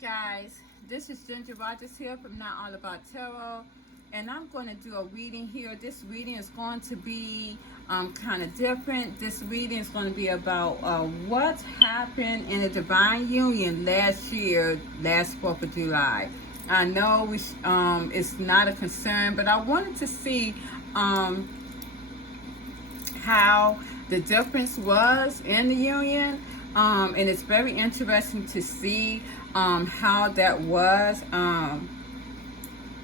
guys, this is Ginger Rogers here from Not All About Tarot, and I'm going to do a reading here. This reading is going to be kind of different. This reading is going to be about what happened in the Divine Union last year, last 4th of July. I know it's not a concern, but I wanted to see how the difference was in the union, and it's very interesting to see how that was,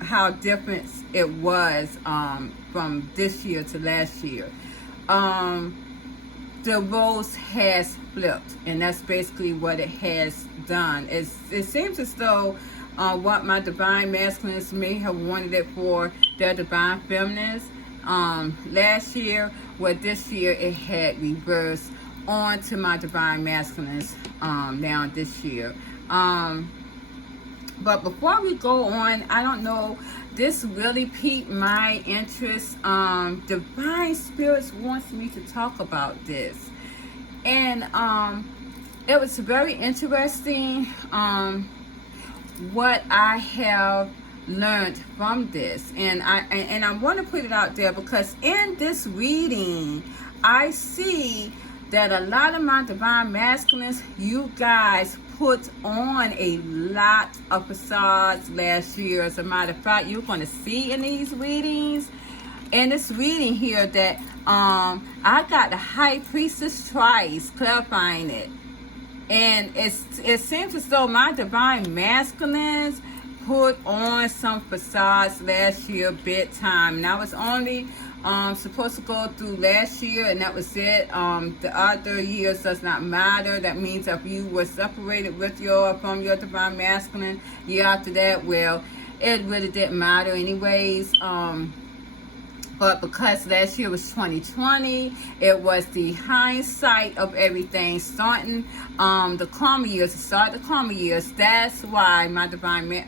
how different it was from this year to last year. The roles has flipped, and that's basically what it has done. It seems as though what my divine masculines may have wanted it for their divine feminines last year, where this year it had reversed on to my divine masculines now this year. But before we go on, I don't know, this really piqued my interest. Divine Spirits wants me to talk about this, and it was very interesting what I have learned from this, and I want to put it out there because in this reading I see that a lot of my divine masculines, you guys put on a lot of facades last year. As a matter of fact, you're going to see in these readings, in this reading here, that I got the High Priestess twice, clarifying it. And it seems as though my divine masculines put on some facades last year big time. And I was only supposed to go through last year, and that was it. The other years does not matter. That means if you were separated from your divine masculine year after that, well, it really didn't matter anyways. But because last year was 2020, it was the hindsight of everything, starting the karma years, That's why my divine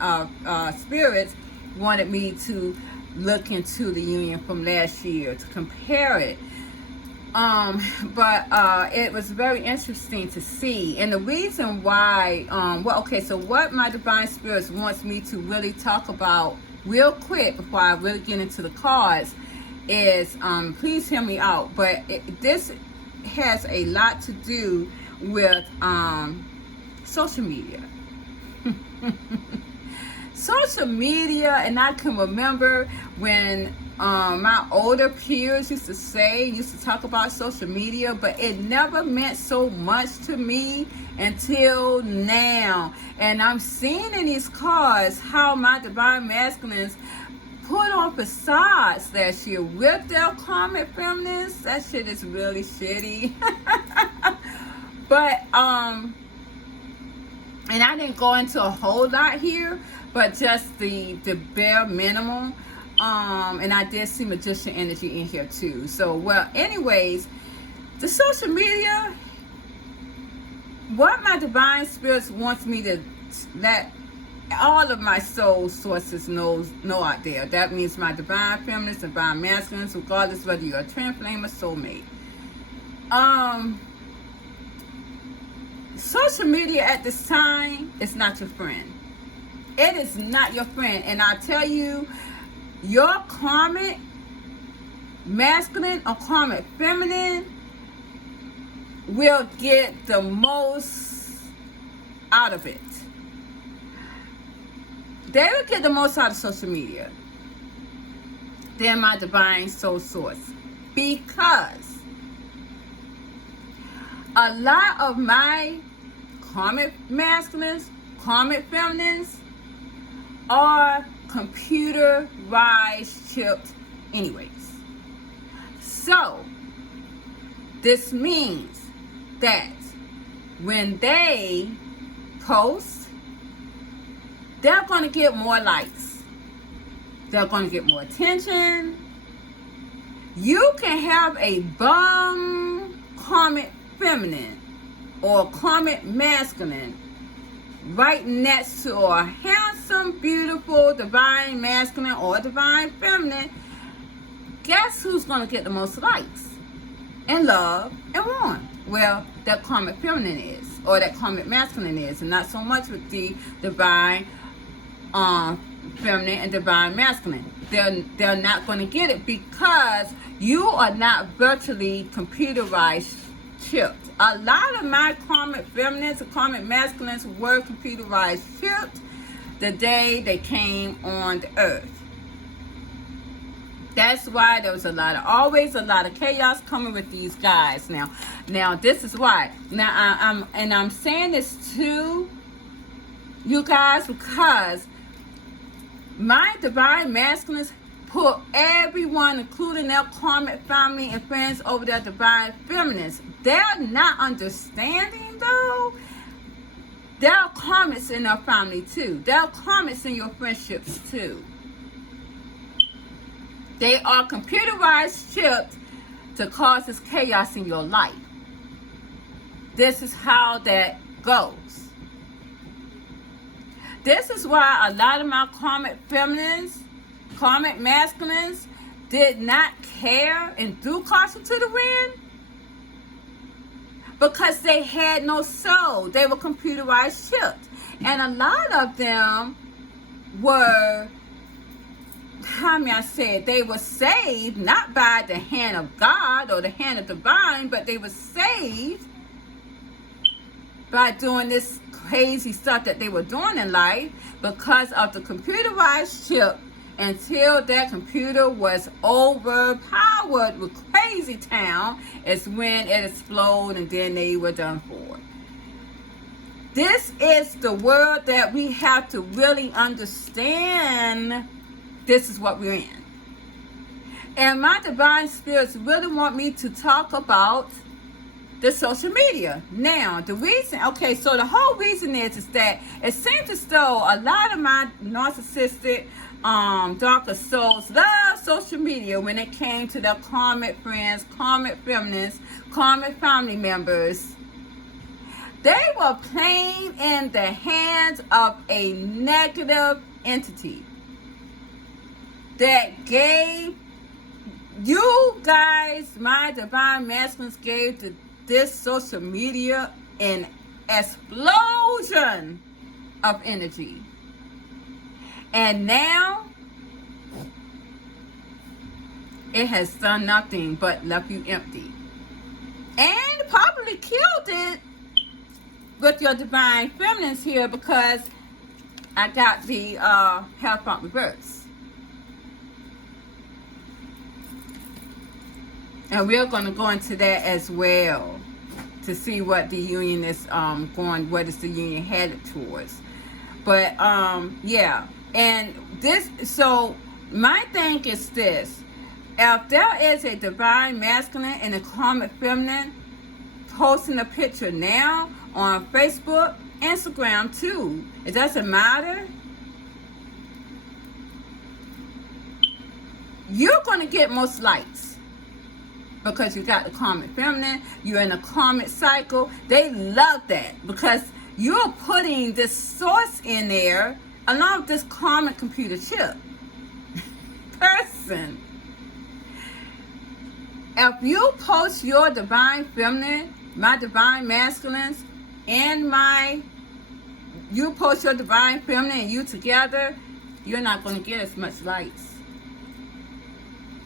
spirits wanted me to look into the union from last year to compare it. But it was very interesting to see. And the reason why, so what my divine spirits wants me to really talk about real quick before I really get into the cards is, please hear me out, but this has a lot to do with social media. Social media, and I can remember when my older peers used to talk about social media, but it never meant so much to me until now. And I'm seeing in these cards how my divine masculines put on facades last year with their karmic feminines. That shit is really shitty. But and I didn't go into a whole lot here, but just the bare minimum. And I did see magician energy in here too. So, well, anyways, the social media, what my divine spirits wants me to let all of my soul sources know out there. That means my divine feminines, divine masculines, regardless whether you're a twin flame or soulmate. Social media at this time is not your friend. It is not your friend. And I tell you, your karmic masculine or karmic feminine will get the most out of it. They will get the most out of social media than my divine soul source, because a lot of my karmic masculines, karmic feminines are computerized, chipped anyways. So this means that when they post, they're going to get more likes. They're going to get more attention. You can have a bum karmic feminine or karmic masculine right next to a handsome, beautiful divine masculine or divine feminine. Guess who's going to get the most likes and love and want? Well, that karmic feminine is. or that karmic masculine is, and not so much with the divine feminine and divine masculine. They're not going to get it because you are not virtually computerized chipped. A lot of my karmic feminines and karmic masculines were computerized chipped the day they came on the earth. That's why there was always a lot of chaos coming with these guys. Now this is why. Now I'm saying this to you guys because my divine masculines put everyone, including their karmic family and friends, over their divine feminines. They're not understanding though. There are karmics in their family too. There are karmics in your friendships too. They are computerized chipped to cause this chaos in your life. This is how that goes. This is why a lot of my karmic feminines, karmic masculines, did not care and threw caution to the wind. Because they had no soul. They were computerized chipped. And a lot of them were, how may I say it, they were saved not by the hand of God or the hand of divine, but they were saved by doing this crazy stuff that they were doing in life because of the computerized chip. Until that computer was overpowered with crazy town is when it exploded and then they were done for. This is the world that we have to really understand. This is what we're in. And my divine spirits really want me to talk about the social media. Now, the reason, okay, so the whole reason is that it seems as though a lot of my narcissistic darker souls love social media when it came to their karmic friends, karmic feminists, karmic family members. They were playing in the hands of a negative entity that gave you guys, my divine masculines, gave this social media an explosion of energy. And now it has done nothing but left you empty. And probably killed it with your divine feminines here because I got the Hierophant reverse. And we're going to go into that as well to see what the union is going, what is the union headed towards. But yeah. And this, so my thing is this. If there is a divine masculine and a karmic feminine posting a picture now on Facebook, Instagram too, it doesn't matter. You're going to get most likes because you got the karmic feminine. You're in a karmic cycle. They love that because you're putting this source in there along with this karmic computer chip person. If you post your divine feminine, my divine masculines, and you post your divine feminine and you together, you're not going to get as much likes.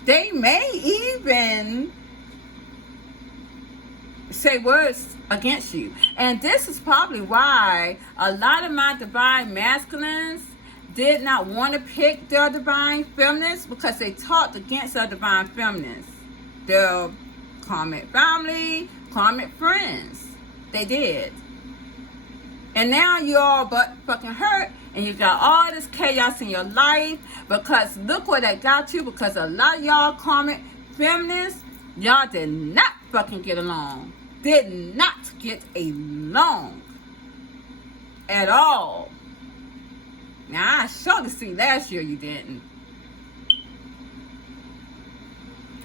They may even say words against you. And this is probably why a lot of my divine masculines did not want to pick their divine feminines because they talked against their divine feminines. Their karmic family, karmic friends. They did. And now you're all but fucking hurt and you got all this chaos in your life because look what that got you, because a lot of y'all karmic feminists, y'all did not fucking get along. Did not get along at all. Now I surely see last year you didn't.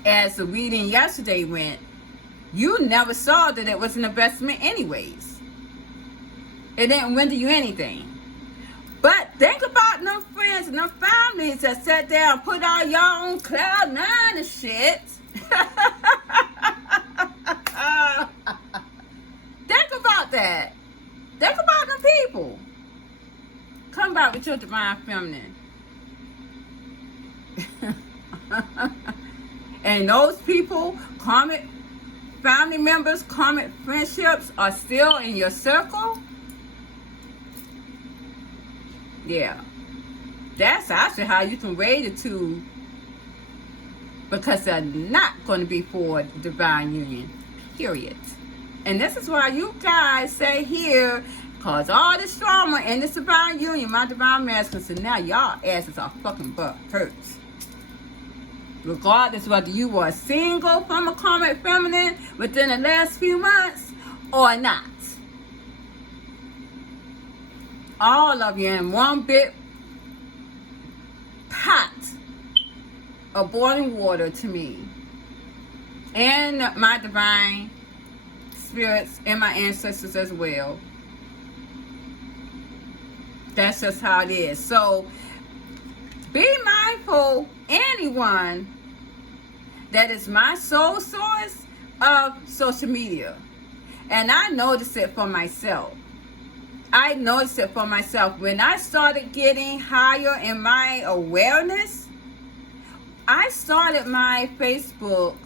As the reading yesterday went, you never saw that it was an investment anyways. It didn't render you anything. But think about them friends and them families that sat there and put all y'all on cloud nine and shit. Think about that. part with your divine feminine. And those people, karmic family members, karmic friendships are still in your circle. Yeah. That's actually how you can weigh the two, because they're not going to be for divine union. Period. And this is why you guys say here, cause all this trauma in this divine union, my divine masculine, so now y'all asses are fucking butt hurts. Regardless whether you were single from a karmic feminine within the last few months or not. All of you in one big pot of boiling water to me. And my divine spirits and my ancestors as well. That's just how it is. So be mindful, anyone that is my soul source of social media. And I noticed it for myself. When I started getting higher in my awareness, I started my Facebook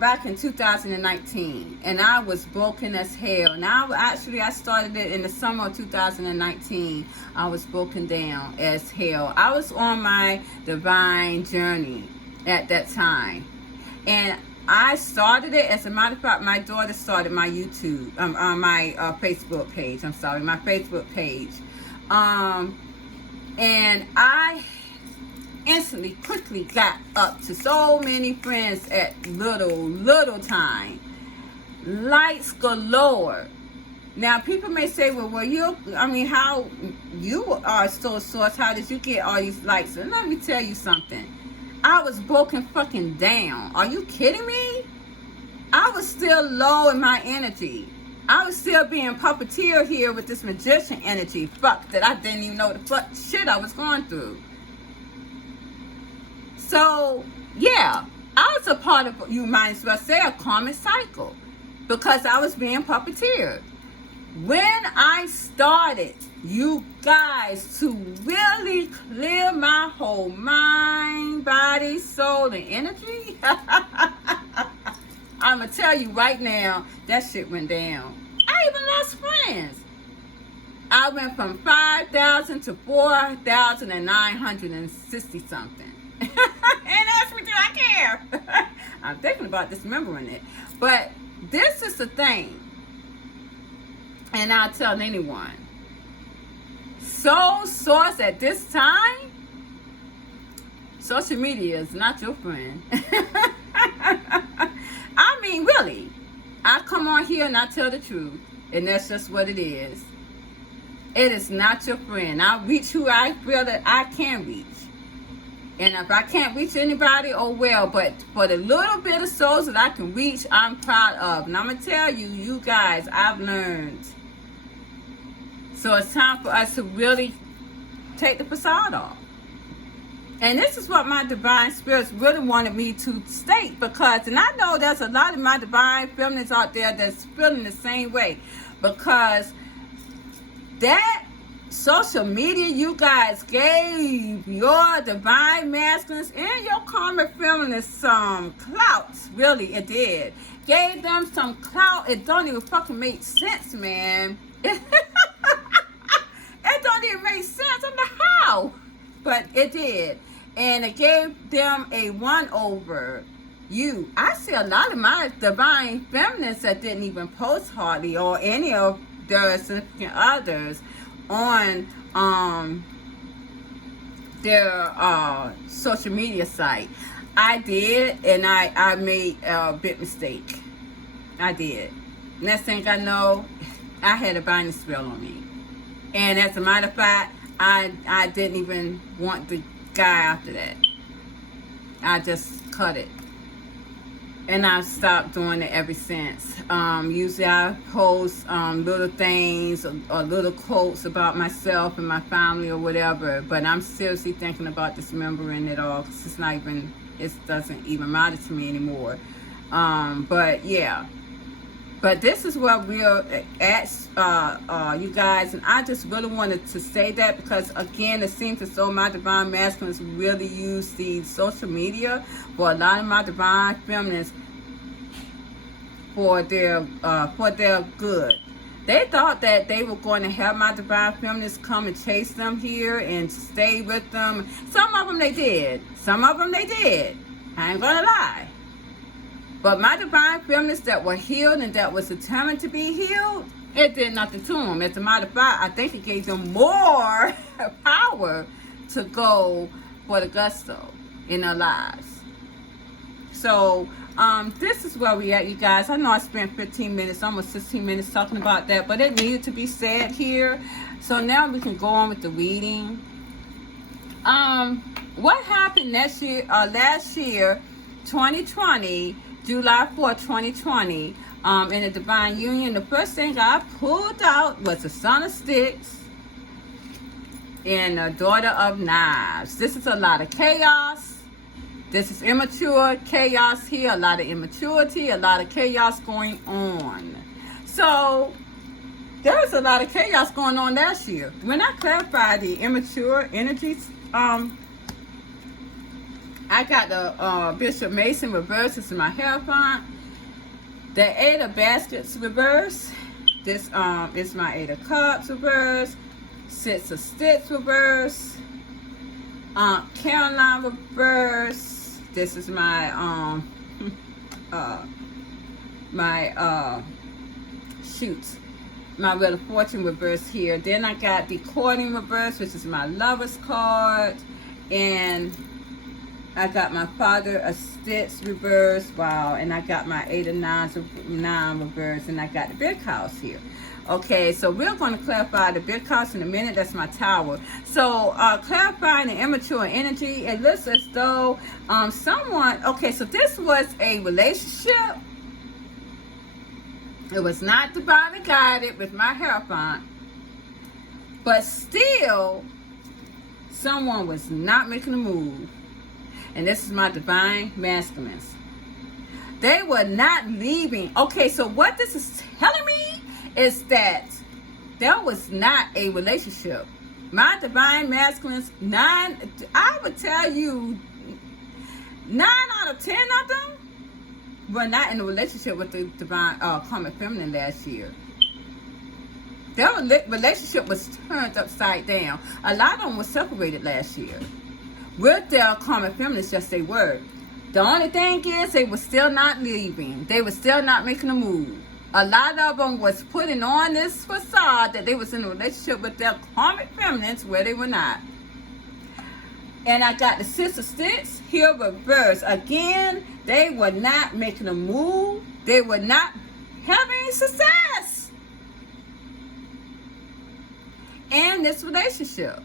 back in 2019, and I was broken as hell. Now, actually, I started it in the summer of 2019. I was broken down as hell. I was on my divine journey at that time, and I started it. As a matter of fact, my daughter started my YouTube, my Facebook page. My Facebook page, and I instantly, quickly got up to so many friends at little time. Lights galore. Now, people may say, well, how you are so source, how did you get all these likes? And let me tell you something. I was broken fucking down. Are you kidding me? I was still low in my energy. I was still being puppeteer here with this magician energy. Fuck, that I didn't even know the fuck shit I was going through. So, yeah, I was a part of, you might as well say, a karmic cycle, because I was being puppeteered. When I started, you guys, to really clear my whole mind, body, soul, and energy, I'm going to tell you right now, that shit went down. I even lost friends. I went from 5,000 to 4,960 something. And ask me, do I care? I'm thinking about dismembering it. But this is the thing. And I'll tell anyone. Soul source at this time, social media is not your friend. I mean, really. I come on here and I tell the truth. And that's just what it is. It is not your friend. I reach who I feel that I can reach. And if I can't reach anybody, oh well. But for the little bit of souls that I can reach, I'm proud of. And I'm going to tell you, you guys, I've learned. So it's time for us to really take the facade off. And this is what my divine spirits really wanted me to state. Because, and I know there's a lot of my divine feminines out there that's feeling the same way. Because that social media, you guys gave your divine masculines and your karmic feminines some clout. Really, it did. Gave them some clout. It don't even fucking make sense, man. It don't even make sense. I don't know how. But it did. And it gave them a one over you. I see a lot of my divine feminines that didn't even post hardly, or any of their significant others, on their social media site. I did, and I made a big mistake. I did. Next thing I know, I had a binding spell on me. And as a matter of fact, I didn't even want the guy after that. I just cut it. And I've stopped doing it ever since. Usually I post little things or little quotes about myself and my family or whatever. But I'm seriously thinking about dismembering it all, because it's not even, it doesn't even matter to me anymore. But yeah. But this is where we're at, you guys, and I just really wanted to say that because, again, it seems as though my divine masculines really use the social media for a lot of my divine feminines for their good. They thought that they were going to have my divine feminists come and chase them here and stay with them. Some of them they did. Some of them they did. I ain't gonna lie. But my divine feminists that were healed and that was determined to be healed, it did nothing to them. As a matter of fact, I think it gave them more power to go for the gusto in their lives. So, this is where we at, you guys. I know I spent 15 minutes, almost 16 minutes talking about that, but it needed to be said here. So now we can go on with the reading. What happened last year, 2020, July 4th, 2020, in the Divine Union? The first thing I pulled out was the Son of Sticks and the Daughter of Knives. This is a lot of chaos. This is immature chaos here, a lot of immaturity, a lot of chaos going on. So, there was a lot of chaos going on last year. When I clarified the immature energies, I got the Bishop Mason reverse. This is my Hierophant. The Eight of Baskets reverse. This is my Eight of Cups reverse. Six of Sticks reverse. Caroline reverse. This is my my Wheel of Fortune reverse here. Then I got the Courting reverse, which is my Lover's card, and I got my Father of Sticks reverse. Wow, and I got my Eight of Nine reverse, and I got the Big House here. Okay, so we're going to clarify the Big House in a minute. That's my Tower. So, clarifying the immature energy, it looks as though someone... Okay, so this was a relationship. It was not divinely guided with my Hierophant. But still, someone was not making a move. And this is my Divine Masculines. They were not leaving. Okay, so what this is telling me is that there was not a relationship. My Divine Masculines, I would tell you, 9 out of 10 of them were not in a relationship with the Divine Karmic Feminine last year. Their relationship was turned upside down. A lot of them were separated last year. With their Karmic Feminines, yes, they were. The only thing is, they were still not leaving. They were still not making a move. A lot of them was putting on this facade that they was in a relationship with their Karmic Feminines where they were not. And I got the Six of Sticks here reverse. Again, they were not making a move. They were not having success in this relationship.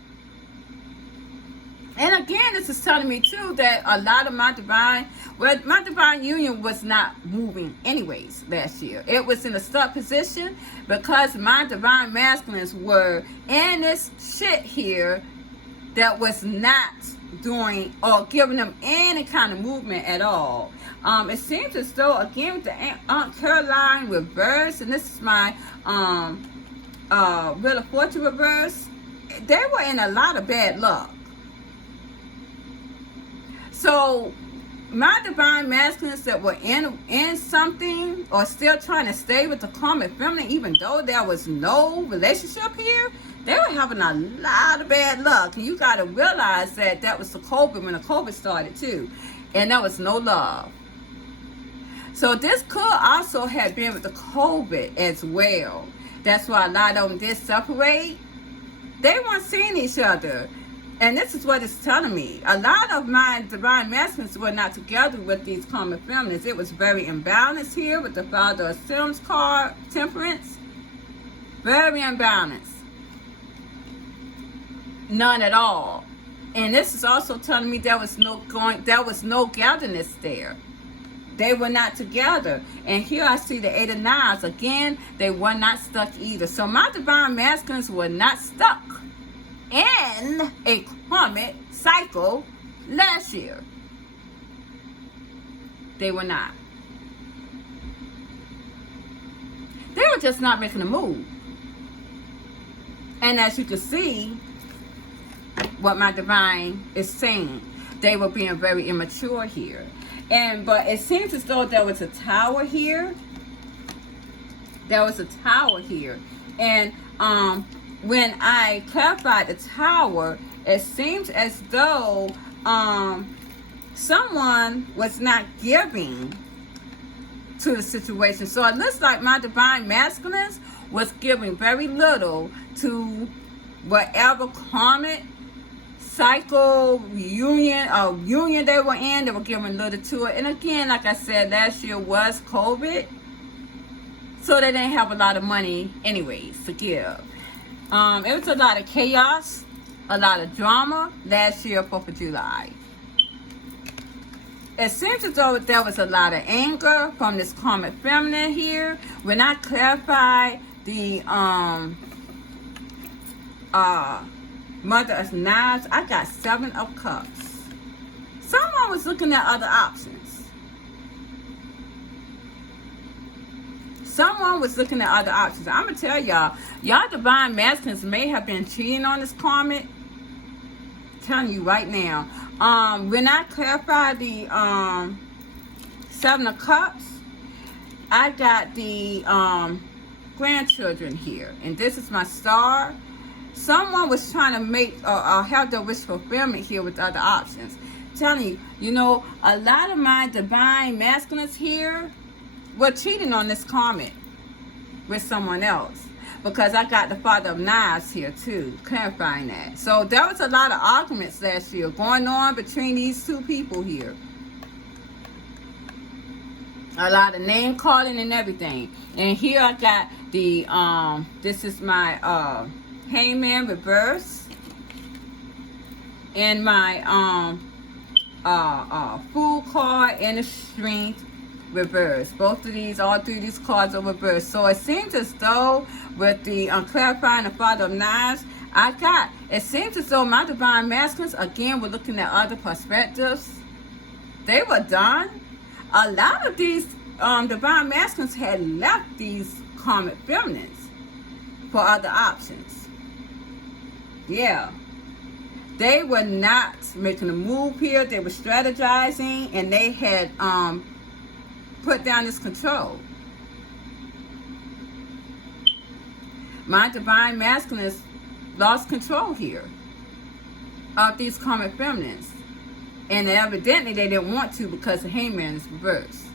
And again, this is telling me too that a lot of my divine union was not moving anyways last year. It was in a stuck position because my divine masculines were in this shit here that was not doing or giving them any kind of movement at all. It seems as though, again, with the Aunt Caroline reverse, and this is my Wheel of Fortune reverse, they were in a lot of bad luck. So, my divine masculines that were in something or still trying to stay with the Karmic Feminine, even though there was no relationship here, they were having a lot of bad luck. And you got to realize that that was the COVID, when the COVID started too. And there was no love. So this could also have been with the COVID as well. That's why a lot of them did separate. They weren't seeing each other. And this is what it's telling me. A lot of my divine masculines were not together with these Karmic Feminines. It was very imbalanced here with the Father of Sims card, Temperance. Very imbalanced. None at all. And this is also telling me there was no togetherness there. They were not together. And here I see the Eight of Knives. Again, they were not stuck either. So my divine masculines were not stuck in a karmic cycle last year. They were not. just not making a move. And as you can see, what my divine is saying, they were being very immature here. But it seems as though there was a tower here. There was a tower here. And when I clarified the tower, it seems as though someone was not giving to the situation. So it looks like my divine masculines was giving very little to whatever karmic cycle union or union they were in. They were giving little to it. And again, like I said, last year was COVID, so they didn't have a lot of money anyways to give. It was a lot of chaos, a lot of drama last year, 4th of July. It seems as though there was a lot of anger from this karmic feminine here. When I clarified the Mother of Knives, I got 7 of Cups. Someone was looking at other options. Someone was looking at other options. I'm going to tell y'all, y'all divine masculines may have been cheating on this karmic. I'm telling you right now. When I clarified the 7 of Cups, I got the grandchildren here. And this is my star. Someone was trying to make have their wish fulfillment here with other options. I'm telling you, you know, a lot of my divine masculines here were cheating on this karmic with someone else. Because I got the Father of Knives here too, clarifying that. So there was a lot of arguments last year going on between these two people here. A lot of name calling and everything. And here I got the this is my Hangman reverse, and my Fool card and the Strength reverse. Both of these, all 3 of these cards are reversed. So it seems as though with the clarifying the Father of Knives, it seems as though my divine masculines again were looking at other perspectives. They were done. A lot of these divine masculines had left these karmic feminines for other options. Yeah. They were not making a move here. They were strategizing, and they had put down this control. My divine masculines lost control here of these karmic feminines. And evidently they didn't want to because the Hangman is reversed.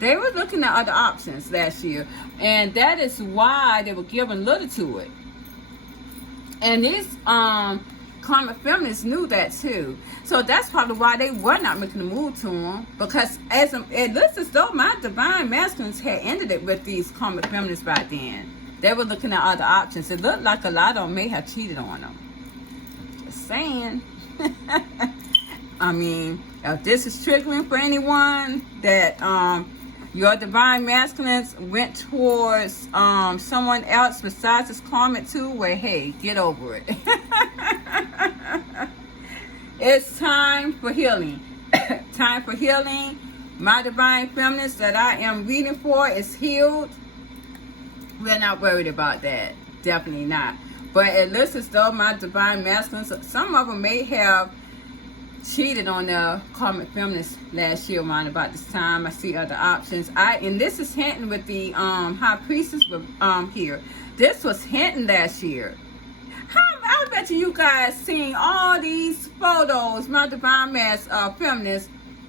They were looking at other options last year. And that is why they were giving little to it. And these karmic feminists knew that too. So that's probably why they were not making a move to them. Because it looks as though my divine masculines had ended it with these karmic feminists by then. They were looking at other options. It looked like a lot of them may have cheated on them. Just saying. I mean, if this is triggering for anyone that your divine masculines went towards someone else besides this karmic too, well, hey, get over it. It's time for healing. Time for healing. My divine feminines that I am reading for is healed. We're not worried about that. Definitely not. But it looks as though my divine masculines, some of them may have cheated on their karmic feminists last year around about this time. I see other options. And this is hinting with the high priestess here. This was hinting last year. I bet you guys seen all these photos, my divine feminists,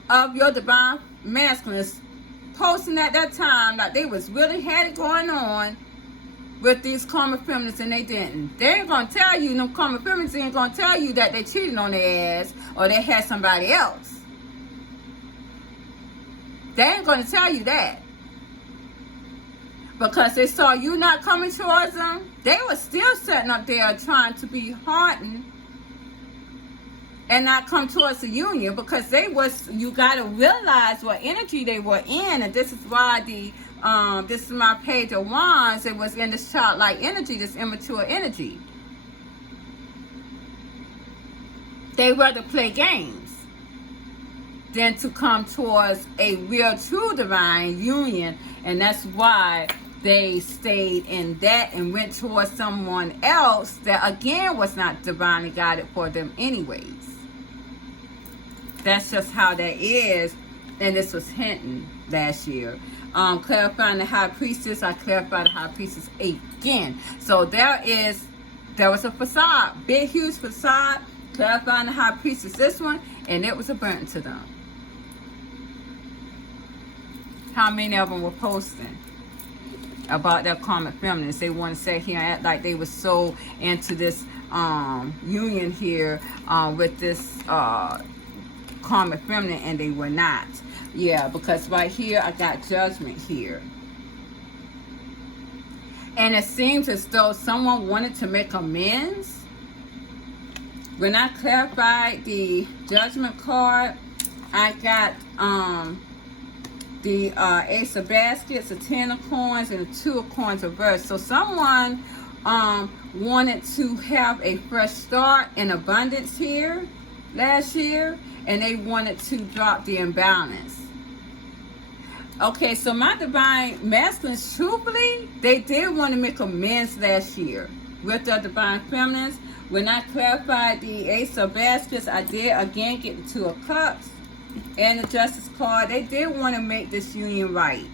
of your divine masculines posting at that time like they was really had it going on with these karmic feminists, and they didn't. They ain't gonna tell you, no karmic feminists ain't gonna tell you that they cheated on their ass or they had somebody else. They ain't gonna tell you that. Because they saw you not coming towards them, they were still sitting up there trying to be hardened and not come towards the union, because you gotta realize what energy they were in. And this is why this is my Page of Wands. It was in this childlike energy, this immature energy. They rather play games than to come towards a real true divine union. And that's why they stayed in that and went towards someone else that again was not divinely guided for them anyways. That's just how that is. And this was hinting last year. Clarifying the high priestess, I clarified the high priestess again. So there was a facade, big huge facade, clarifying the high priestess, this one, and it was a burden to them. How many of them were posting about their karmic feminines? They want to sit here and act like they were so into this union here with this karmic feminine, and they were not. Yeah, because right here I got judgment here, and it seems as though someone wanted to make amends. When I clarified the judgment card, I got the Ace of Baskets, the 10 of Coins, and the 2 of Coins reversed. So someone wanted to have a fresh start in abundance here last year, and they wanted to drop the imbalance. Okay, so my divine masculines, truthfully, they did want to make amends last year with their divine feminines. When I clarified the Ace of Baskets, I did again get the 2 of Cups and the Justice card. They did want to make this union right,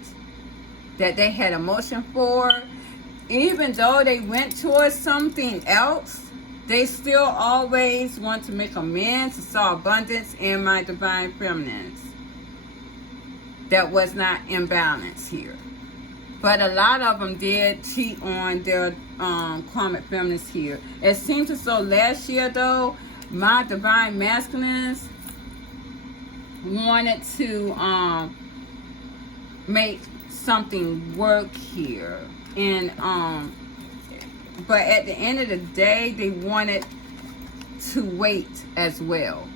that they had emotion for. Even though they went towards something else, they still always want to make amends and saw abundance in my divine feminines. That was not imbalanced here. But a lot of them did cheat on their karmic feminines here. It seems as though last year, though, my divine masculines wanted to make something work here. And but at the end of the day, they wanted to wait as well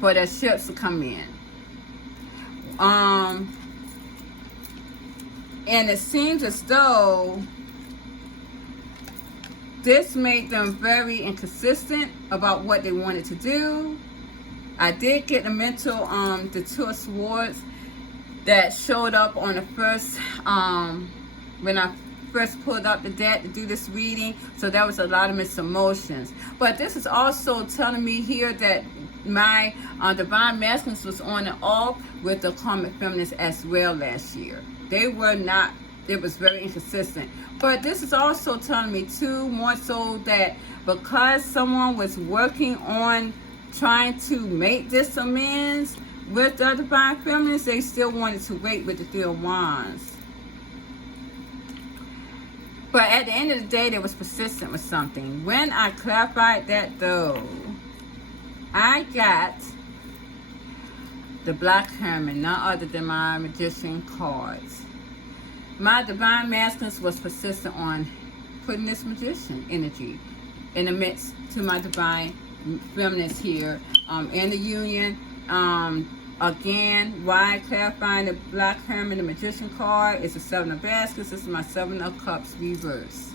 for their ships to come in. And it seems as though this made them very inconsistent about what they wanted to do. I did get the mental, the 2 of Swords that showed up on the first, when I first pulled up the deck to do this reading. So there was a lot of mixed emotions. But this is also telling me here that my divine masculines was on and off with the karmic feminines as well last year. They were not, it was very inconsistent. But this is also telling me too, more so that because someone was working on trying to make this amends with the divine feminines, they still wanted to wait with the 3 of Wands. But at the end of the day, they was persistent with something. When I clarified that though, I got the Black Hermit, none other than my Magician cards. My divine masculines was persistent on putting this Magician energy in the midst to my divine feminines here in the union. Again, why clarifying the Black Hermit, the Magician card is the 7 of Baskets. This is my 7 of Cups reverse.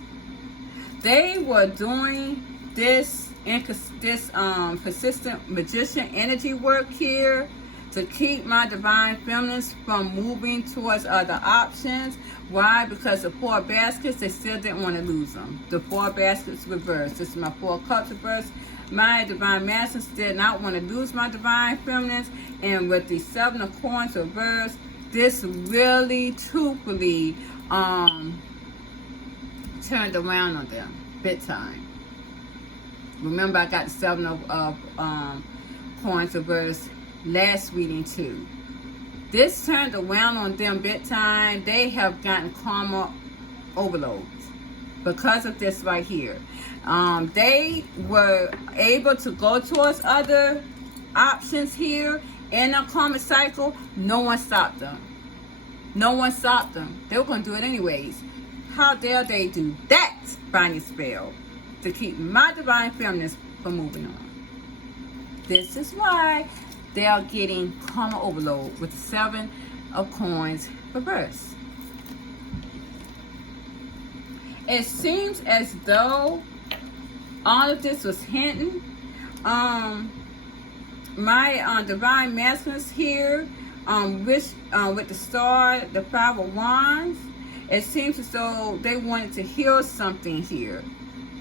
They were doing this persistent Magician energy work here to keep my divine feminines from moving towards other options. Why? Because the 4 baskets, they still didn't want to lose them. The 4 baskets reversed. This is my 4 cups reversed. My divine masculines did not want to lose my divine feminines. And with the 7 of coins reversed, this really, truthfully, turned around on them big time. Remember, I got the 7 of coins reversed last reading too. This turned around on them big time. They have gotten karma overloads because of this right here. They were able to go towards other options here in a karmic cycle. No one stopped them. No one stopped them. They were going to do it anyways. How dare they do that binding spell to keep my divine feminines from moving on? This is why they are getting karma overload with the 7 of coins reversed. It seems as though all of this was hinting. My divine masculines here, with the star, the 5 of wands, It seems as though they wanted to heal something here.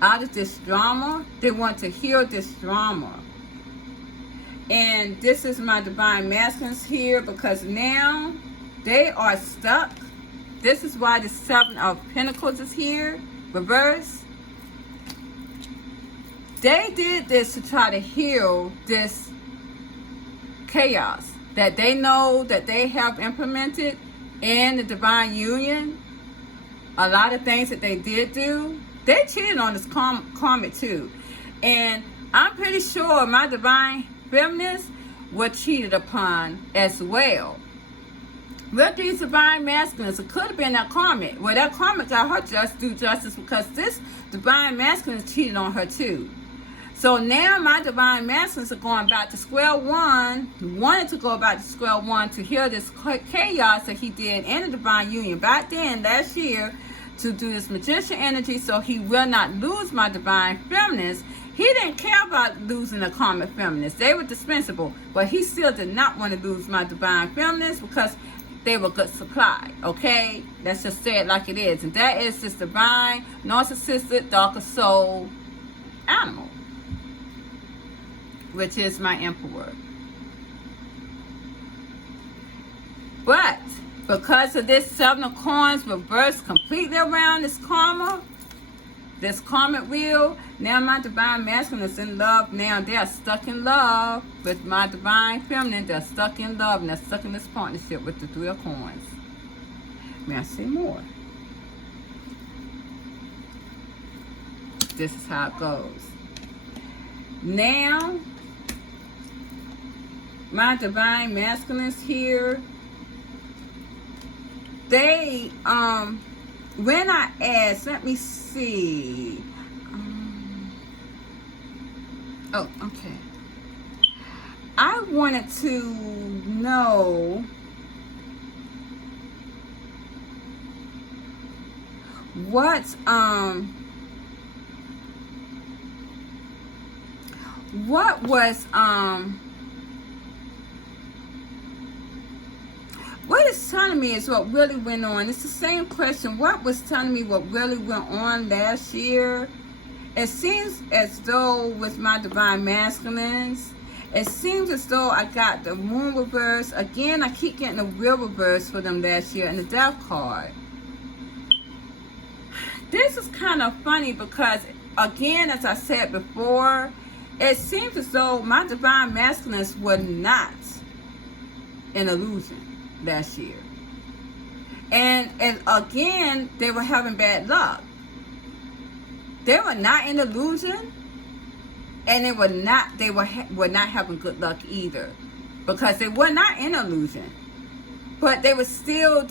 Out of this drama, they want to heal this drama. And this is my divine masculines here, because now they are stuck. This is why the Seven of Pentacles is here, reverse. They did this to try to heal this chaos that they know that they have implemented in the divine union. A lot of things that they did do, they cheated on this karmic too. And I'm pretty sure my divine feminists were cheated upon as well. With these divine masculines, it could have been that karmic. Well, that karmic got her just due justice, because this divine masculine cheated on her too. So now my divine masculines are going back to square one. He wanted to go back to square one to heal this chaos that he did in the divine union back then last year, to do this magician energy, so he will not lose my divine feminists. He didn't care about losing the karmic feminists. They were dispensable, but he still did not want to lose my divine feminists because they were good supply. Okay, let's just say it like it is. And that is this divine narcissistic darker soul animal, which is my emperor. But because of this Seven of Coins reversed completely around this karma, this karmic wheel, now my divine masculine is in love. Now they are stuck in love with my divine feminine. They're stuck in love, and they're stuck in this partnership with the Three of Coins. May I say more? This is how it goes. Now, my divine masculines here, they, when I asked, let me see. Oh, okay. I wanted to know what was what it's telling me is what really went on. It's the same question. What was telling me what really went on last year? It seems as though with my divine masculines, it seems as though I got the moon reverse. Again, I keep getting the wheel reverse for them last year and the death card. This is kind of funny because, again, as I said before, it seems as though my divine masculines were not an illusion last year. And again, they were having bad luck. They were not an illusion, and they were not having good luck either, because they were not in illusion. But they were still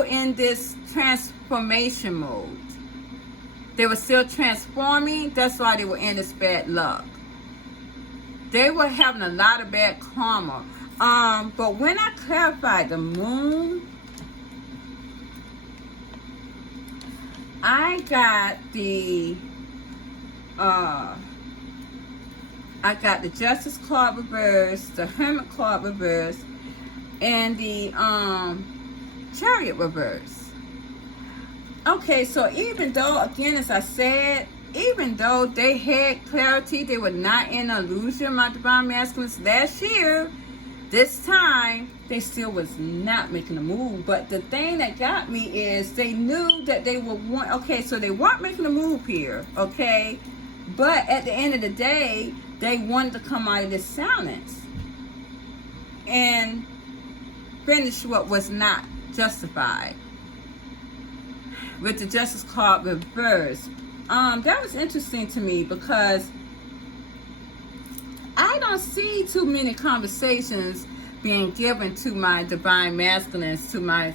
in this transformation mode. They were still transforming. That's why they were in this bad luck. They were having a lot of bad karma. But when I clarified the moon, I got the Justice card reverse, the Hermit card reverse, and the Chariot reverse. Okay, so even though, again, as I said, even though they had clarity, they were not in illusion, my divine masculines last year, this time, they still was not making a move. But the thing that got me is they knew that they were okay, so they weren't making a move here, okay? But at the end of the day, they wanted to come out of this silence and finish what was not justified with the Justice card reversed. That was interesting to me because I don't see too many conversations being given to my divine masculines, to my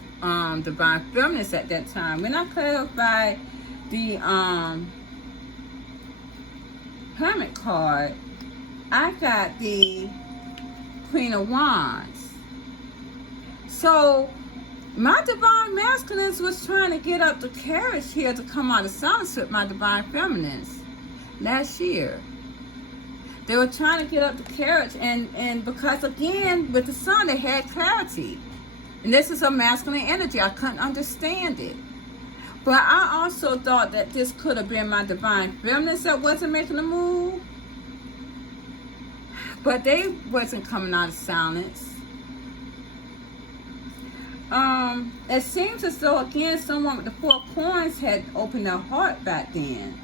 divine feminists at that time. When I clarified the Hermit card, I got the Queen of Wands. So my divine masculines was trying to get up the courage here to come out of silence with my divine feminines last year. They were trying to get up the courage, and because, again, with the sun, they had clarity. And this is a masculine energy. I couldn't understand it. But I also thought that this could have been my divine feminine that wasn't making a move. But they wasn't coming out of silence. It seems as though, again, someone with the 4 coins had opened their heart back then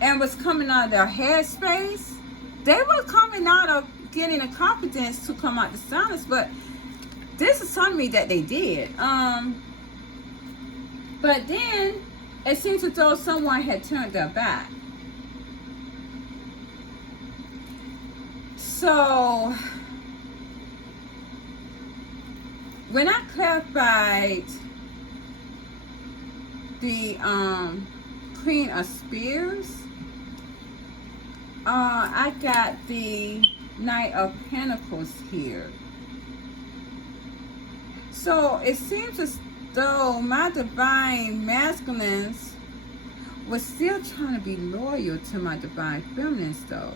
and was coming out of their headspace. They were coming out of getting the confidence to come out the silence, but this is telling me that they did. But then it seems as though someone had turned their back. So when I clarified the Queen of Spears, I got the Knight of Pentacles here. So it seems as though my divine masculines was still trying to be loyal to my divine feminines though.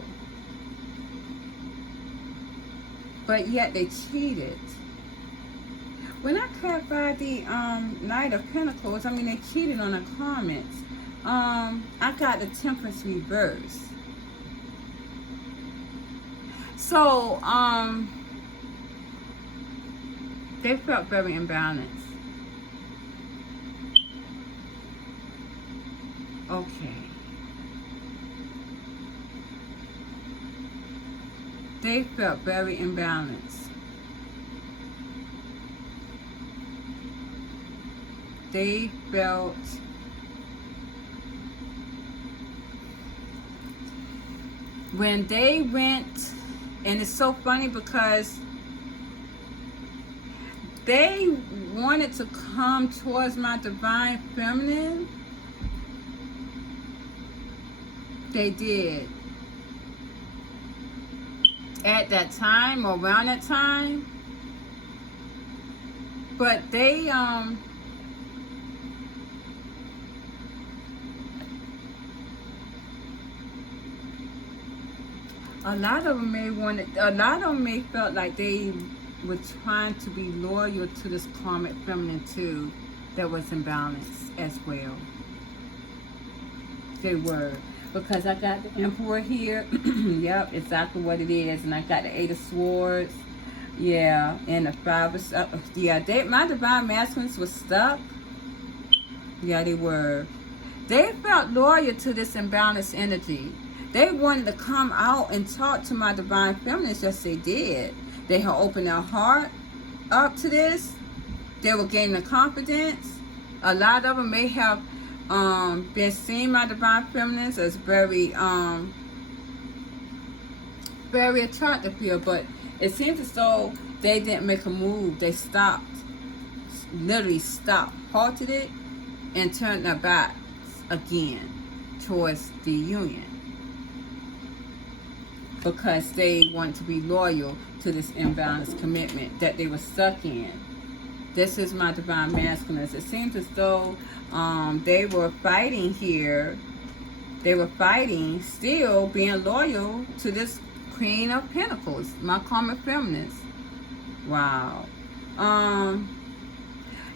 But yet they cheated. When I clarified the Knight of Pentacles, I mean they cheated on the comments. I got the Temperance reverse. So they felt very imbalanced. Okay. They felt very imbalanced. They felt when they went, and it's so funny because they wanted to come towards my divine feminine. They did. At that time, or around that time. But they a lot of them may felt like they were trying to be loyal to this karmic feminine too, that was imbalanced as well. They were. Because I got the Emperor here. Yep, exactly what it is. And I got the 8 of Swords. Yeah, and the 5 of... yeah, my divine masculines was stuck. Yeah, they were. They felt loyal to this imbalanced energy. They wanted to come out and talk to my divine feminines. Yes, they did. They had opened their heart up to this. They were gaining the confidence. A lot of them may have been seeing my divine feminines as very very attractive here, but it seems as though they didn't make a move. They stopped, literally stopped, halted it, and turned their backs again towards the union because they want to be loyal to this imbalanced commitment that they were stuck in. This is my divine masculines. It seems as though they were fighting here. They were fighting, still being loyal to this Queen of Pentacles, my karmic feminines. Wow.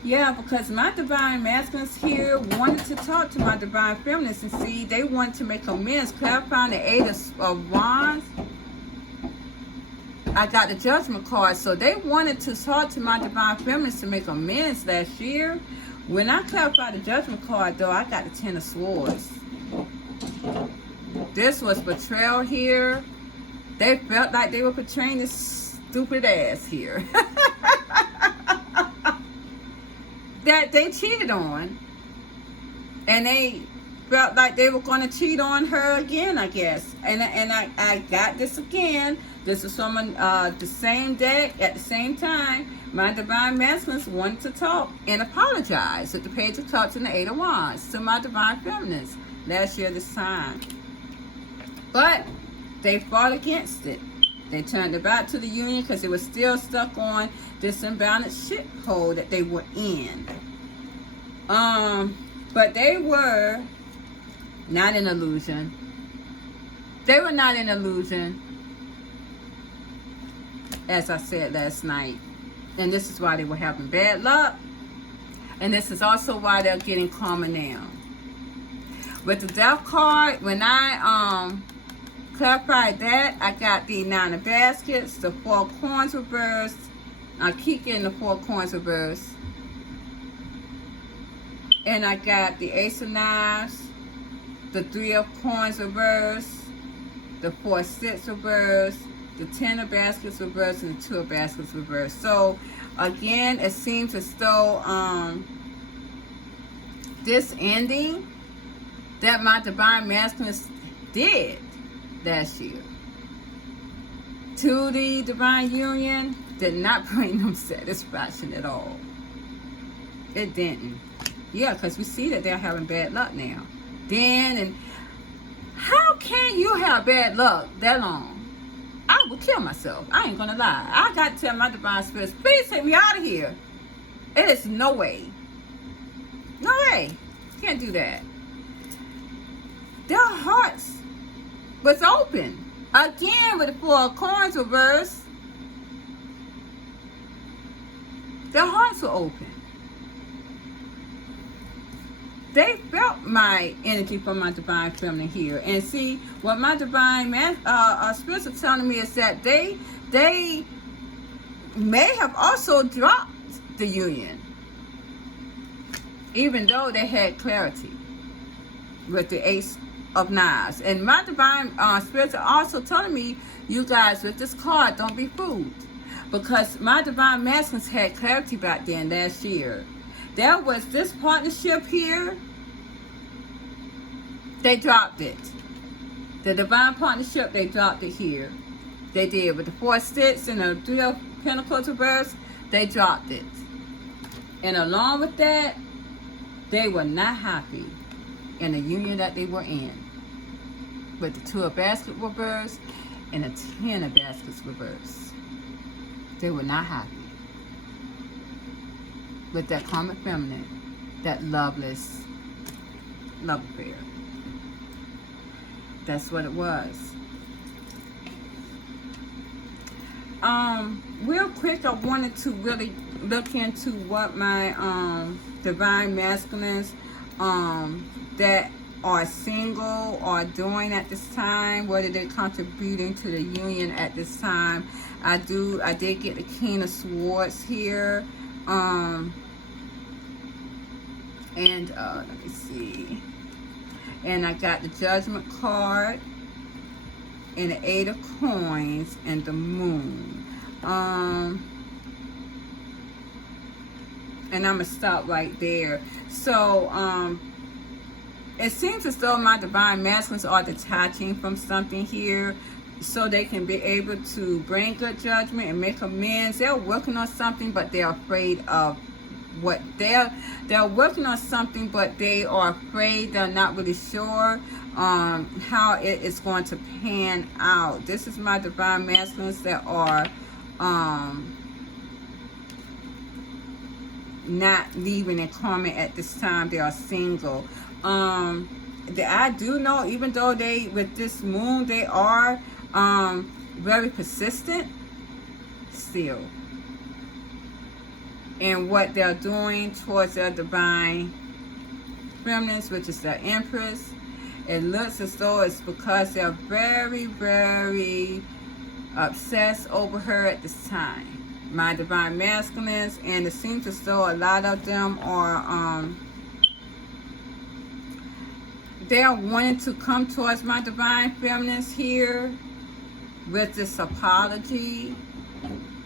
Yeah, because my divine masculines here wanted to talk to my divine feminines, and see, they wanted to make amends. Clarifying the 8 of Wands. I got the Judgment card, so they wanted to talk to my divine feminines to make amends last year. When I clarified the Judgment card, though, I got the 10 of Swords. This was betrayal here. They felt like they were portraying this stupid ass here. That they cheated on. And they felt like they were going to cheat on her again, I guess. And I got this again. This is from the same deck at the same time. My divine masculines wanted to talk and apologize with the Page of Cups and the 8 of Wands to my divine feminines last year this time. But they fought against it. They turned it back to the union because they were still stuck on this imbalanced shithole that they were in. But they were not an illusion. They were not an illusion, as I said last night. And this is why they were having bad luck. And this is also why they're getting karma now. With the Death card, when I clarified that, I got the 9 of Baskets, the 4 Coins reversed. I keep getting the 4 Coins reversed. And I got the Ace of Knives, the 3 of Coins reversed, the 4 Sticks reversed, the 10 of Baskets reversed, and the 2 of Baskets reversed. So again, it seems as though this ending that my Divine Masculine did last year to the Divine Union did not bring them satisfaction at all. It didn't. Yeah, because we see that they're having bad luck now. And how can you have bad luck that long? I would kill myself. I ain't gonna lie. I got to tell my Divine Spirits, please take me out of here. It is no way. No way. Can't do that. Their hearts was open. Again, with the 4 of Coins reversed, their hearts were open. They felt my energy from my Divine Feminine here. And see, what my Divine Spirits are telling me is that they may have also dropped the union, even though they had clarity with the Ace of Knives. And my Divine Spirits are also telling me, you guys, with this card, don't be fooled. Because my Divine Masculines had clarity back then last year. There was this partnership here. They dropped it. The Divine Partnership, they dropped it here. They did. With the 4 Sticks and the 3 of Pentacles reversed, they dropped it. And along with that, they were not happy in the union that they were in. With the 2 of Baskets reversed and the 10 of Baskets reversed. They were not happy with that Karmic Feminine, that loveless love affair. That's what it was. Real quick, I wanted to really look into what my Divine Masculines that are single are doing at this time, whether they're contributing to the union at this time. I did get the King of Swords here. And let me see. And I got the Judgment card and the 8 of Coins and the Moon. And I'm gonna stop right there. So it seems as though my Divine Masculines are detaching from something here, so they can be able to bring good judgment and make amends. They're working on something, but they're afraid of what they're working on something, but they are afraid. They're not really sure how it is going to pan out. This is my Divine Masculines that are not leaving in karma at this time. They are single. I do know, even though they, with this moon, they are very persistent still in what they're doing towards their Divine Feminines, which is the Empress. It looks as though it's because they're very, very obsessed over her at this time, my Divine Masculines. And it seems as though a lot of them are they are wanting to come towards my Divine Feminines here with this apology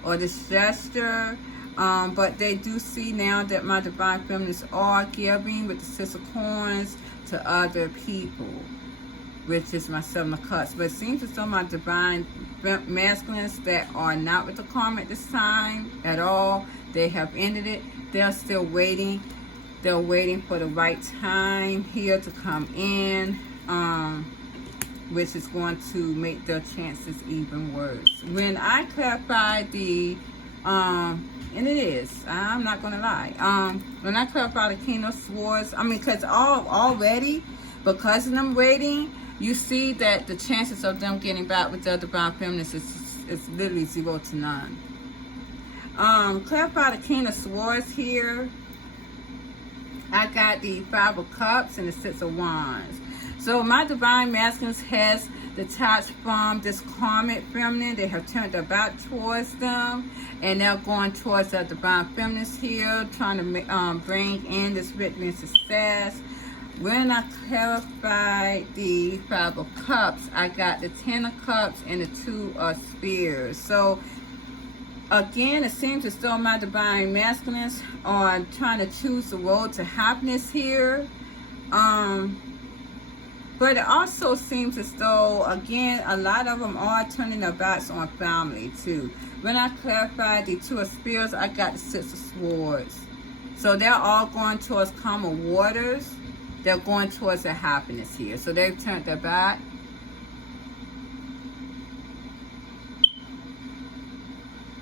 or this gesture. But they do see now that my Divine Feminines are giving with the 6 of Coins to other people, which is my 7 of Cups. But it seems as though my Divine Masculines that are not with the karma at this time at all, they have ended it. They're still waiting. They're waiting for the right time here to come in, which is going to make their chances even worse. When I clarified the and it is, I'm not gonna lie, when I clarify the King of Swords, I mean, because already, because of them waiting, you see that the chances of them getting back with their Divine Feminines is literally 0 to none. Clarify the King of Swords here. I got the Five of Cups and the Six of Wands. So my divine masculine has detached from this karmic feminine. They have turned their back towards them, and they're going towards the divine feminines here, trying to bring in this victory and success. When I clarified the Five of Cups, I got the Ten of Cups and the Two of Spears. So again, it seems as though my divine masculines are trying to choose the road to happiness here. But it also seems as though, again, a lot of them are turning their backs on family too. When I clarified the Two of Spears, I got the Six of Swords. So they're all going towards calmer waters. They're going towards their happiness here. So they've turned their back.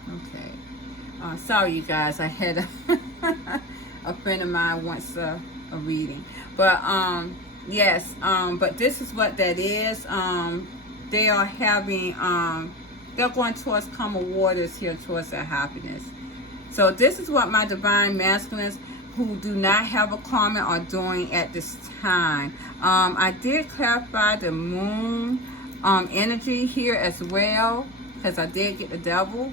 Okay. Sorry, you guys. I had a friend of mine wants a reading. But, yes, but this is what that is. They are having, they're going towards calmer waters here, towards their happiness. So this is what my divine masculines who do not have a karma are doing at this time. I did clarify the moon energy here as well, because I did get the devil.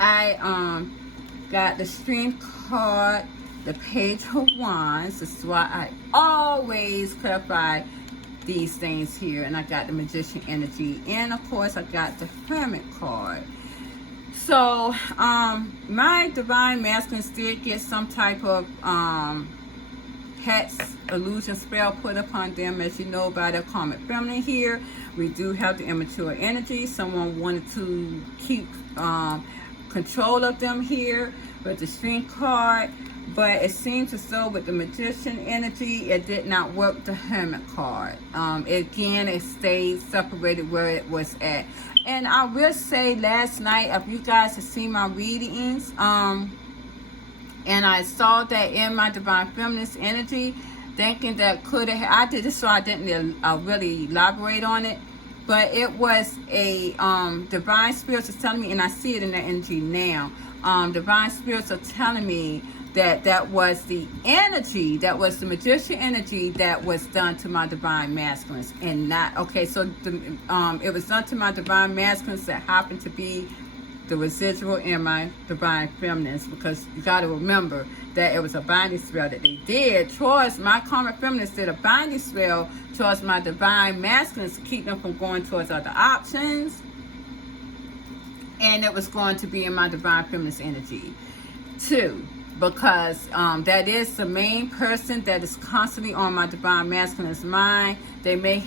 I got the Strength card, the Page of Wands. This is why I always clarify these things here. And I got the Magician energy, and of course I got the Hermit card. So my divine masculines did get some type of hex illusion spell put upon them, as you know, by the karmic feminine here. We do have the immature energy. Someone wanted to keep control of them here with the Strength card, but it seems as though with the Magician energy it did not work with the Hermit card. Again, it stayed separated where it was at. And I will say, last night, if you guys have seen my readings, and I saw that in my divine feminist energy, thinking that could have, I did this so I didn't really elaborate on it, but it was a divine spirits is telling me, and I see it in the energy now. Divine spirits are telling me that was the energy, that was the Magician energy that was done to my divine masculines, and not, okay, so it was done to my divine masculines that happened to be the residual in my divine feminines, because you got to remember that it was a binding spell that they did towards my karmic feminines, did a binding spell towards my divine masculines to keep them from going towards other options, and it was going to be in my divine feminines energy too, because that is the main person that is constantly on my divine masculine's mind. They may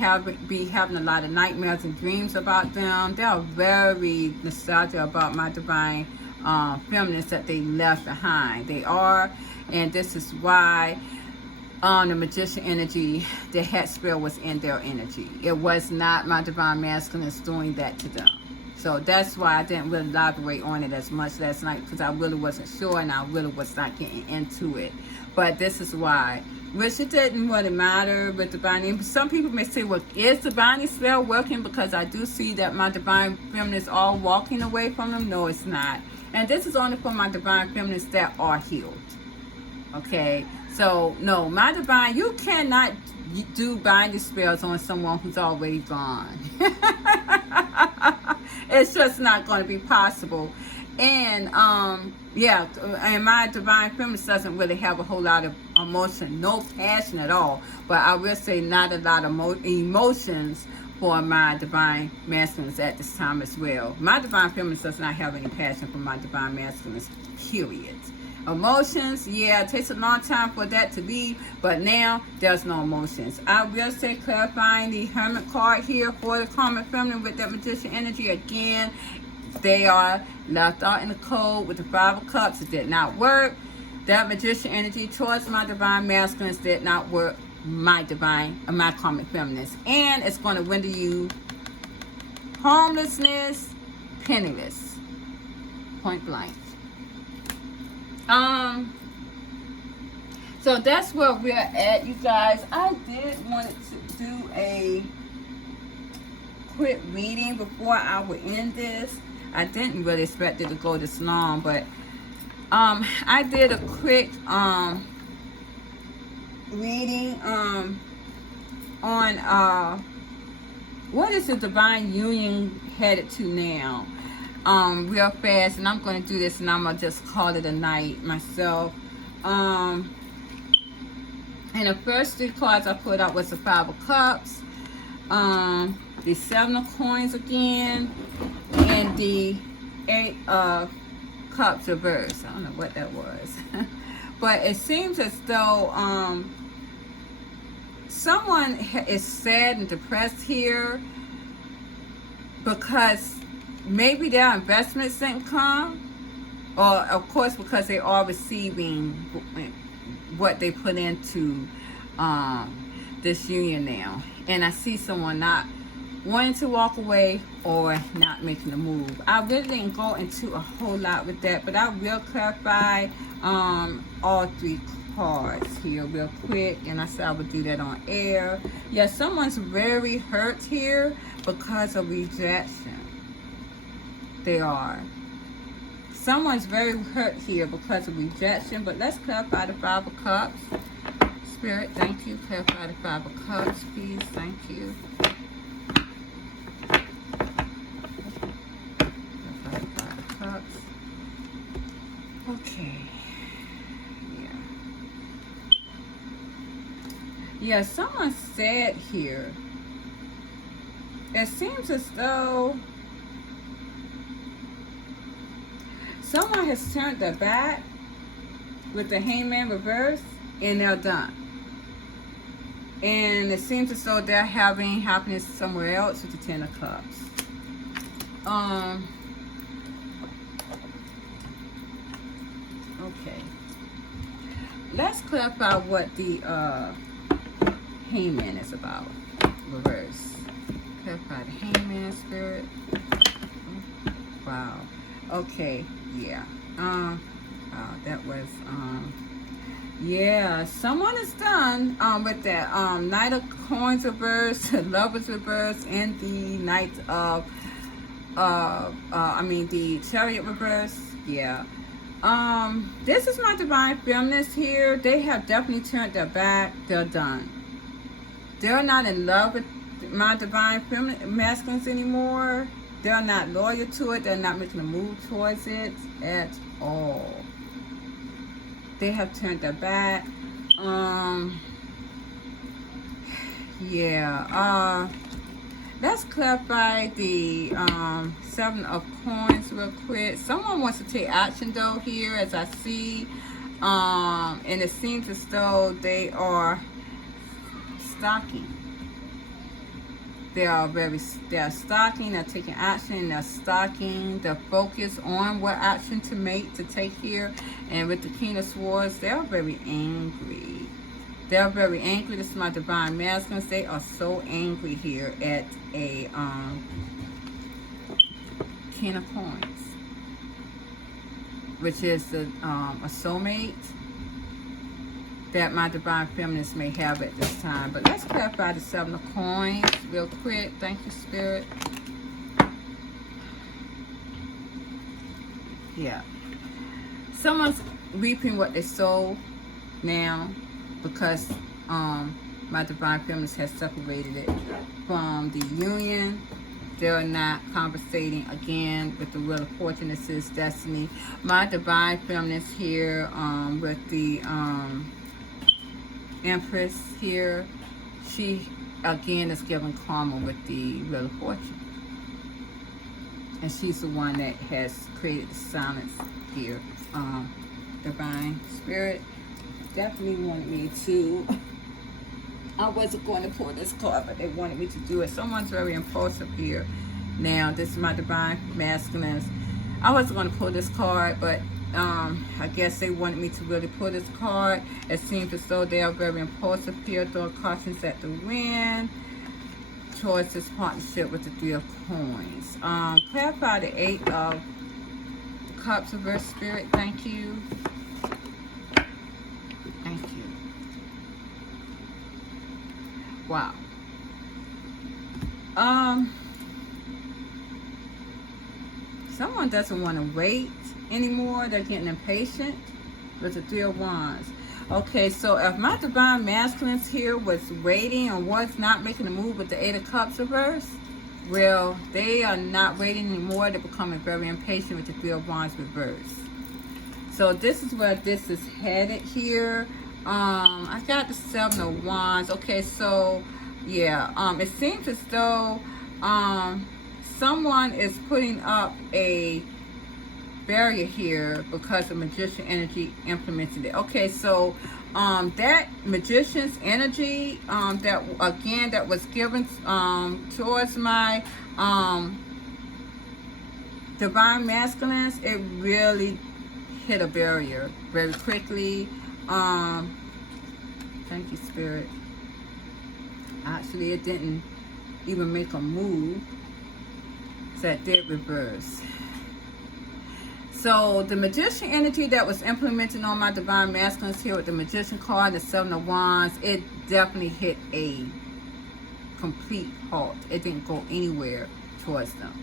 be having a lot of nightmares and dreams about them. They are very nostalgic about my divine feminines that they left behind. They are, and this is why the Magician energy, the hex spell was in their energy. It was not my divine masculines doing that to them. So that's why I didn't really elaborate on it as much last night, because I really wasn't sure and I really was not getting into it. But this is why. Which it didn't really matter with the binding. Some people may say, well, is the binding spell working? Because I do see that my divine feminines are walking away from them. No, it's not. And this is only for my divine feminines that are healed. Okay? So, no, my divine, you cannot do binding spells on someone who's already gone. It's just not going to be possible. And yeah, and my divine feminine doesn't really have a whole lot of emotion, no passion at all, but I will say not a lot of emotions for my divine masculines at this time as well. My divine feminine does not have any passion for my divine masculines, period. Emotions, yeah, it takes a long time for that to be, but now there's no emotions. I will say, clarifying the Hermit card here for the karmic feminine with that Magician energy, again, they are left out in the cold with the Five of Cups. It did not work. That Magician energy towards my divine masculines did not work my karmic feminines, and it's going to render you homelessness, penniless, point blank. So that's where we're at, you guys. I did want to do a quick reading before I would end this. I didn't really expect it to go this long, but I did a quick reading on what is the divine union headed to now, real fast, and I'm going to do this and I'm going to just call it a night myself. And the first 3 cards I put out was the 5 of Cups, the 7 of Coins again, and the 8 of Cups reverse. I don't know what that was. But it seems as though someone is sad and depressed here because maybe their investments didn't come, or of course because they are receiving what they put into this union now. And I see someone not wanting to walk away or not making a move. I really didn't go into a whole lot with that, but I will clarify all 3 cards here real quick, and I said I would do that on air. Yeah, someone's very hurt here because of rejection. They are. Someone's very hurt here because of rejection, but let's clarify the 5 of Cups. Spirit, thank you. Clarify the 5 of Cups, please. Thank you. Clarify the 5 of Cups. Okay. Yeah, someone's sad here. It seems as though someone has turned their back with the Hangman reverse and they're done. And it seems as though they're having happiness somewhere else with the 10 of Cups. Okay. Let's clarify what the Hangman is about. Reverse. Clarify the Hangman, Spirit. Wow. Okay. Yeah. That was yeah, someone is done with that Knight of Coins reverse, Lovers reverse, and the Knight of the Chariot reverse. Yeah. This is my divine feminist here. They have definitely turned their back. They're done. They're not in love with my divine feminine masculines anymore. They're not loyal to it. They're not making a move towards it at all. They have turned their back. Yeah. Let's clarify the 7 of Coins real quick. Someone wants to take action though here, as I see. And it seems as though they are stalking. They're stalking, they're taking action, they're stalking, they're focused on what action to take here. And with the King of Swords, they're very angry. They're very angry. This is my divine masculines. They are so angry here at a King of Coins, which is a soulmate that my divine feminists may have at this time. But let's clarify the 7 of Coins real quick. Thank you, Spirit. Yeah. Someone's reaping what they sow now because my divine feminist has separated it from the union. They're not conversating again with the Wheel of Fortune. This is destiny. My divine feminist here with the Empress here, she again is giving karma with the Wheel of Fortune, and she's the one that has created the silence here. Divine Spirit definitely wanted me to, I wasn't going to pull this card, but they wanted me to do it. Someone's very impulsive here. Now, this is my divine masculines. I wasn't going to pull this card, but I guess they wanted me to really pull this card. It seems as though they are very impulsive here. Throw cautions at the wind towards this partnership with the 3 of Coins. Clarify the 8 of Cups reverse, Spirit. Thank you. Thank you. Wow. Someone doesn't want to wait anymore. They're getting impatient with the 3 of Wands. Okay, so if my divine masculines here was waiting and was not making a move with the Eight of Cups reverse, well, they are not waiting anymore. They're becoming very impatient with the Three of Wands reverse. So this is where this is headed here. I got the Seven of Wands. Okay, so yeah, it seems as though someone is putting up a barrier here because the Magician energy implemented it. Okay, so that Magician's energy that again that was given towards my divine masculines, it really hit a barrier very quickly. Thank you, Spirit. Actually, it didn't even make a move. So it did reverse. So the Magician energy that was implemented on my divine masculines here with the Magician card, the Seven of Wands, it definitely hit a complete halt. It didn't go anywhere towards them.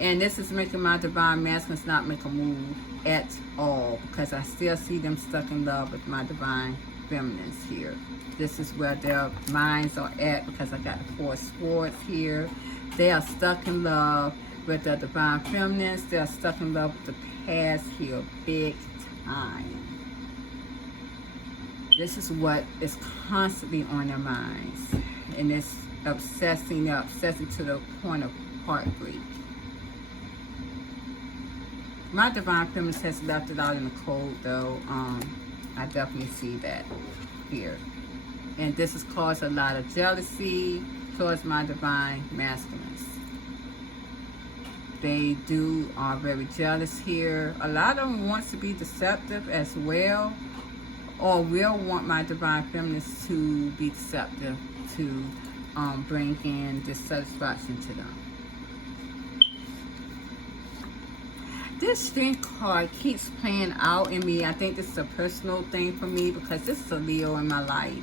And this is making my divine masculines not make a move at all, because I still see them stuck in love with my divine feminines here. This is where their minds are at, because I got the Four of Swords here. They are stuck in love with the divine feminines. They are stuck in love with the past here, big time. This is what is constantly on their minds, and it's obsessing. They're obsessing to the point of heartbreak. My divine feminine has left it out in the cold, though. I definitely see that here. And this has caused a lot of jealousy towards my divine masculines. They are very jealous here. A lot of them want to be deceptive as well, or will want my divine feminines to be deceptive to bring in dissatisfaction to them. This Strength card keeps playing out in me. I think this is a personal thing for me, because this is a Leo in my life.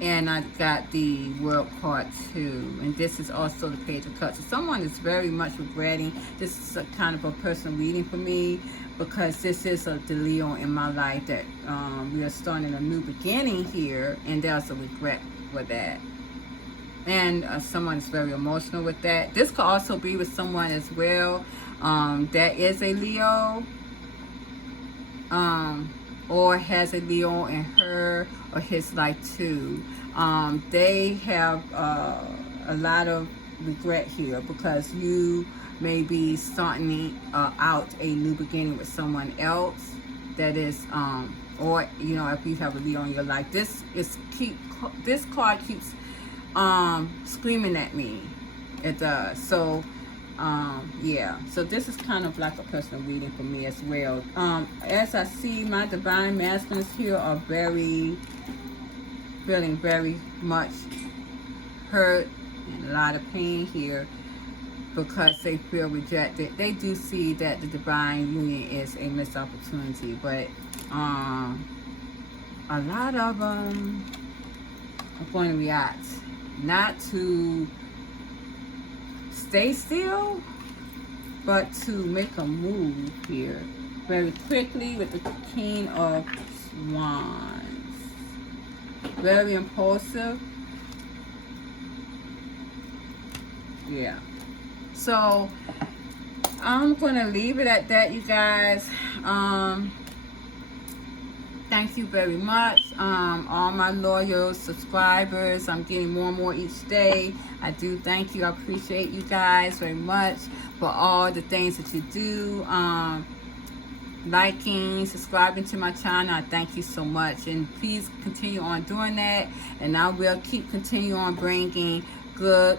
And I got the World card too. And this is also the Page of Cups. So someone is very much regretting. This is a kind of a personal reading for me, because this is the Leo in my life that we are starting a new beginning here. And there's a regret for that. And someone is very emotional with that. This could also be with someone as well that is a Leo, or has a Leo in her or his life too. They have a lot of regret here, because you may be starting out a new beginning with someone else that is, or you know, if you have a Leo in your life, this card keeps screaming at me. It does. So yeah, so this is kind of like a personal reading for me as well. As I see, my divine masculines here are feeling very much hurt and a lot of pain here, because they feel rejected. They do see that the divine union is a missed opportunity, but a lot of them are going to react not to stay still, but to make a move here very quickly with the King of Wands. Very impulsive. Yeah. So I'm gonna leave it at that, you guys. Thank you very much, all my loyal subscribers. I'm getting more and more each day. I do thank you. I appreciate you guys very much for all the things that you do. Liking, subscribing to my channel. I thank you so much. And please continue on doing that. And I will continue on bringing good,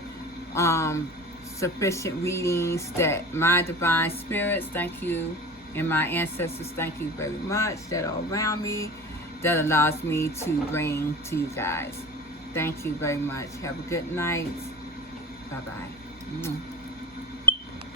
sufficient readings that my divine spirits, thank you, and my ancestors, thank you very much, that are around me, that allows me to bring to you guys. Thank you very much. Have a good night. Bye-bye.